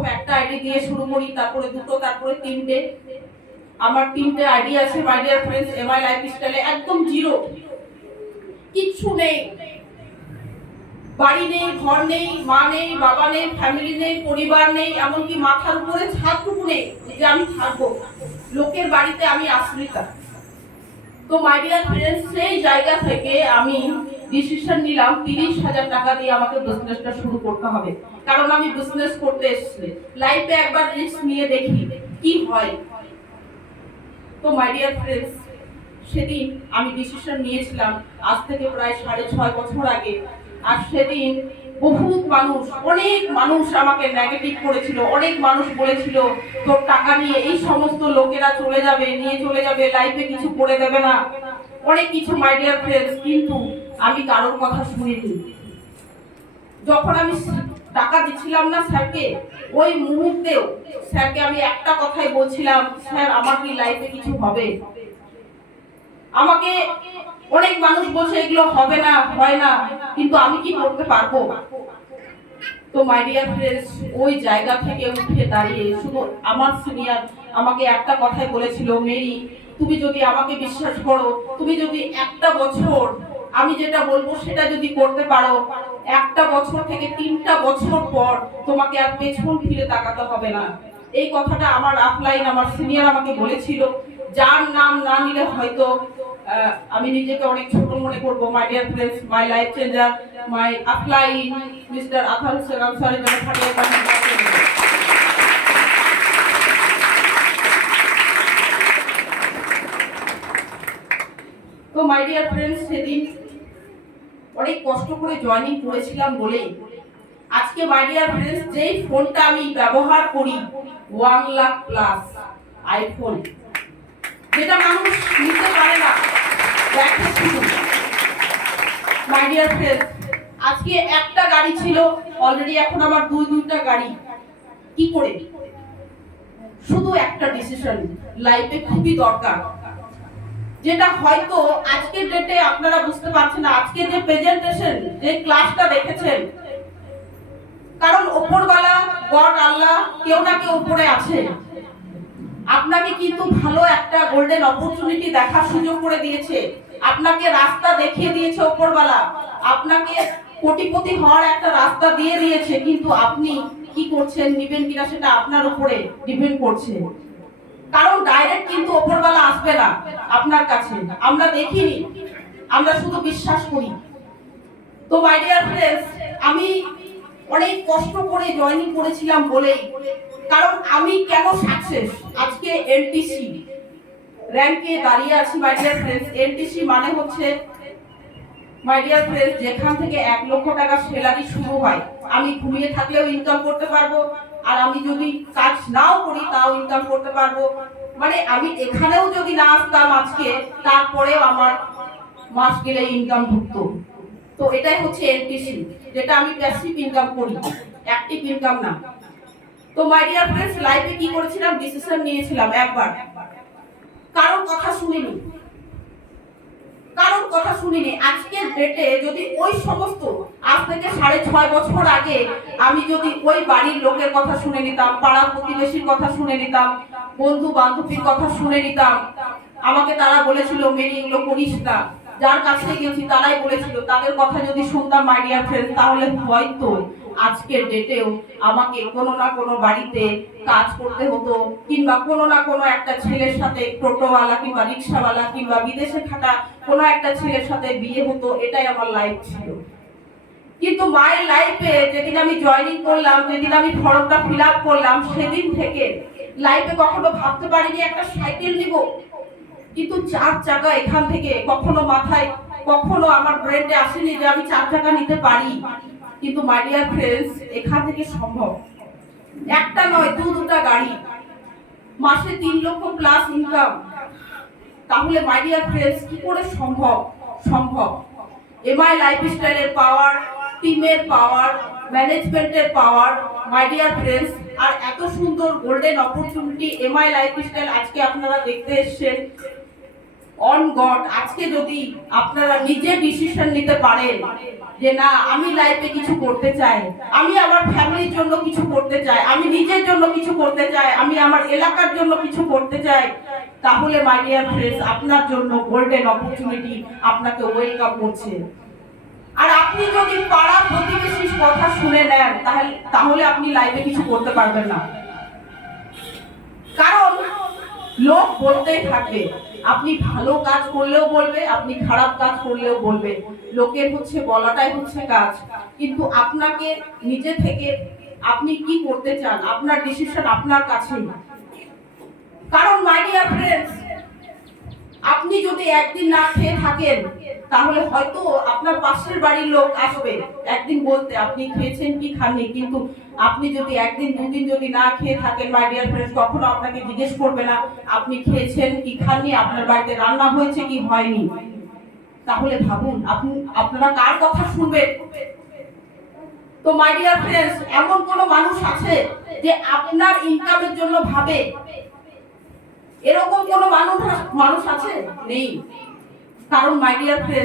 প্রথম একটা আইডি দিয়ে শুরু করি, তারপরে দুটো, তারপরে তিনটে। আমার তিনটে আইডি আছে মাই ডিয়ার ফ্রেন্ডস। এমআই লাইফস্টাইলে একদম জিরো, কিচ্ছু নেই, বাড়ি নেই, ঘর নেই, মা নেই, বাবা নেই, ফ্যামিলি নেই, পরিবার নেই, এমনকি মাথার উপরে ছাদটুকু নেই যে আমি থাকবো। লোকের বাড়িতে আমি আশ্রিতা। তো মাই ডিয়ার ফ্রেন্ডস, সেই জায়গা থেকে আমি ডিসিশন নিলাম 30,000 টাকা দিয়ে আমাকে বিজনেসটা শুরু করতে হবে। কারণ আমি বিজনেস করতে এসেছি, লাইফে একবার রিস্ক নিয়ে দেখি কি হয়। তো মাই ডিয়ার ফ্রেন্ডস, সেদিন আমি ডিসিশন নিয়েছিলাম আজ থেকে প্রায় 6.5 বছর আগে। আর সেদিন বহুত মানুষ, অনেক মানুষ আমাকে নেগেটিভ করেছিল, অনেক মানুষ বলেছিল তোর টাকা নিয়ে এই সমস্ত লোকেরা চলে যাবে, নিয়ে চলে যাবে, লাইফে কিছু করে দেবে না, অনেক কিছু মাই ডিয়ার ফ্রেন্ডস। কিন্তু আমি কারোর কথা শুনিনি। যখন আমি টাকা দিচ্ছিলাম না স্যারকে, ওই মুহূর্তেও স্যারকে আমি একটা কথাই বলছিলাম, স্যার আমার কি লাইফে কিছু হবে? আমাকে অনেক মানুষ বলছে এগুলো হবে না, হয় না, কিন্তু আমি কি করতে পারবো? তো মাই ডিয়ার ফ্রেন্ডস, ওই জায়গা থেকে উঠে দাঁড়িয়ে শুধু আমার সিনিয়র আমাকে একটা কথাই বলেছিল, মেরি তুমি যদি আমাকে বিশ্বাস করো, তুমি যদি একটা বছর আমি যেটা বলবো সেটা যদি করতে পারো, একটা বছর থেকে 3টা বছর পর তোমাকে আর পেছন ফিরে তাকাতে হবে না। এই কথাটা আমার আপলাইন, আমার সিনিয়র আমাকে বলেছিল, যার নাম না নিলে হয়তো আমি নিজেকে অনেক ছোট মনে করবো। My dear friends, my life changer, my upline mister Athar Hossain আনসারীর জন্য ফাটিয়ে পাঠিয়ে। তো মাই ডিয়ার ফ্রেন্ডস, সেদিন অনেক কষ্ট করে জয়েনিং করেছিলাম বলেই আজকে মাই ডিয়ার ফ্রেন্ডস, যেই ফোনটা আমি ব্যবহার করি 1 লাখ প্লাস আইফোন, যেটা মানুষ নিতে পারে না, মাই ডিয়ার ফ্রেন্ডস, আজকে একটা গাড়ি ছিল, অলরেডি এখন আমার দুইটা গাড়ি। কি করে? শুধু একটা ডিসিশন লাইফে খুবই দরকার, যেটা হয়তো আজকের ডেটে আপনারা বুঝতে পারছেন না। আজকে যে প্রেজেন্টেশন, যে ক্লাসটা দেখেছেন, কারণ উপরওয়ালা গড আল্লাহ কেউ না কেউ উপরে আছে, আপনাকে কিন্তু ভালো একটা গোল্ডেন অপরচুনিটি দেখার সুযোগ করে দিয়েছে, আপনাকে রাস্তা দেখিয়ে দিয়েছে উপরওয়ালা, আপনাকে কোটিপতি হওয়ার একটা রাস্তা দিয়ে দিয়েছে। কিন্তু আপনি কি করছেন, নিবেন কিনা, সেটা আপনার উপরে ডিপেন্ড করছে। কারণ ডাইরেক্ট কিন্তু উপরওয়ালা আসবে না আপনার কাছে, আমরা দেখিনি, আমরা শুধু বিশ্বাস করি। তো মাই ডিয়ার ফ্রেন্ডস, আমি অনেক কষ্ট করে জয়েনিং করেছিলাম বলেই, কারণ আমি কেন সাকসেস, আজকে এনটিসি র‍্যাঙ্কে দাঁড়িয়ে আছি মাই ডিয়ার ফ্রেন্ডস। এনটিসি মানে হচ্ছে মাই ডিয়ার ফ্রেন্ডস, যেখান থেকে 1 লক্ষ টাকা স্যালারি শুরু হয়, আমি ঘুমিয়ে থাকলেও ইনকাম করতে পারবো, আর আমি যদি কাজ নাও করি তাও ইনকাম করতে পারবো। মানে আমি এখানেও যদি না আসতাম আজকে, তারপরেও আমার মাস গেলে ইনকাম ঢুকতো। তো এটাই হচ্ছে এনটিসি, যেটা আমি প্যাসিভ ইনকাম করি, অ্যাক্টিভ ইনকাম না। তো মাই ডিয়ার ফ্রেন্ডস, লাইফে কি করেছিলাম, ডিসিশন নিয়েছিলাম একবার, কারোর কথা শুনিনি, কারোর কথা শুনিনি। আজকের ডেটে যদি ওই সমস্ত আজ থেকে 6.5 বছর আগে আমি যদি ওই বাড়ির লোকের কথা শুনে নিতাম, পাড়া প্রতিবেশীর কথা শুনে নিতাম, বন্ধু বান্ধবীর কথা শুনে নিতাম, আমাকে তারা বলেছিল মেরি এগুলো করিস না, যার কাছে গেছি তারাই বলেছিল, তাদের কথা যদি শুনতাম মাই ডিয়ার ফ্রেন্ডস, তাহলে হয়তো আজকের ডেটেও আমাকে কোনো না কোনো বাড়িতে কাজ করতে হতো, কিংবা কোনো না কোনো একটা ছেলের সাথে, টোটোওয়ালা কিংবা রিক্সাওয়ালা কিংবা বিদেশে থাকা কোনো একটা ছেলের সাথে বিয়ে হতো। এটাই আমার লাইফ ছিল। কিন্তু মাই লাইফে যেদিন আমি জয়েনিং করলাম, যেদিন আমি ফর্মটা ফিল আপ করলাম, সেদিন থেকে লাইফে কখনো ভাবতে পারিনি একটা সাইকেল নিব। কিন্তু 4 চাকা এখান থেকে কখনো মাথায়, কখনো আমার ব্রেনে আসেনি যে আমি 4 চাকা নিতে পারি। কিন্তু মাই ডিয়ার ফ্রেন্ডস, এখান থেকে সম্ভব। একটা নয়, দুটা গাড়ি, মাসে 3 লক্ষ প্লাস ইনকাম। তাহলে মাই ডিয়ার ফ্রেন্ডস, কি করে সম্ভব? সম্ভব। এমআই লাইফস্টাইলের পাওয়ার, টিমের পাওয়ার, ম্যানেজমেন্টের পাওয়ার মাই ডিয়ার ফ্রেন্ডস, আর এত সুন্দর গোল্ডেন অপরচুনিটি এমআই লাইফস্টাইল আজকে আপনারা দেখতে এসেছেন। অন গড, আজকে যদি আপনারা নিজে ডিসিশন নিতে পারেন যে না আমি লাইফে কিছু করতে চাই, আমি আমার ফ্যামিলির জন্য কিছু করতে চাই, আমি নিজের জন্য কিছু করতে চাই, আমি আমার এলাকার জন্য কিছু করতে চাই, তাহলে মাই ডিয়ার ফ্রেন্ডস আপনার জন্য গোল্ডেন অপরচুনিটি আপনাকে ওয়েলকাম করছে। আর আপনি যদি পাড়া প্রতিবেশীর কথা শুনে নেন তাহলে আপনি লাইফে কিছু করতে পারবেন না। কারণ লোক বলতেই থাকবে, আপনি ভালো কাজ করলেও বলবে, আপনি খারাপ কাজ করলেও বলবে, লোকের হচ্ছে বলাটাই হচ্ছে কাজ। কিন্তু আপনাকে নিজে থেকে আপনি কি করতে চান, আপনার ডিসিশন আপনার কাছেই। কারণ মাই ডিয়ার ফ্রেন্ডস, আপনি যদি একদিন না খেয়ে থাকেন তাহলে হয়তো আপনার পাশের বাড়ির লোক আসবে একদিন বলতে আপনি খেয়েছেন কি খাননি, কিন্তু আপনি যদি একদিন দুদিন যদি না খেয়ে থাকেন মাই ডিয়ার ফ্রেন্ডস, কখনো আপনাকে জিজ্ঞেস করবে না আপনি খেয়েছেন কি খাননি, আপনার বাড়িতে রান্না হয়েছে কি হয়নি। তাহলে ভাবুন আপনারা কার কথা শুনবেন? তো মাই ডিয়ার ফ্রেন্ডস, এমন কোন মানুষ আছে যে আপনার ইনকামের জন্য ভাবে? এরকম কোন মানুষ আছে? নেই। কারণ মাই ডিয়ার ফ্রেন্ডস,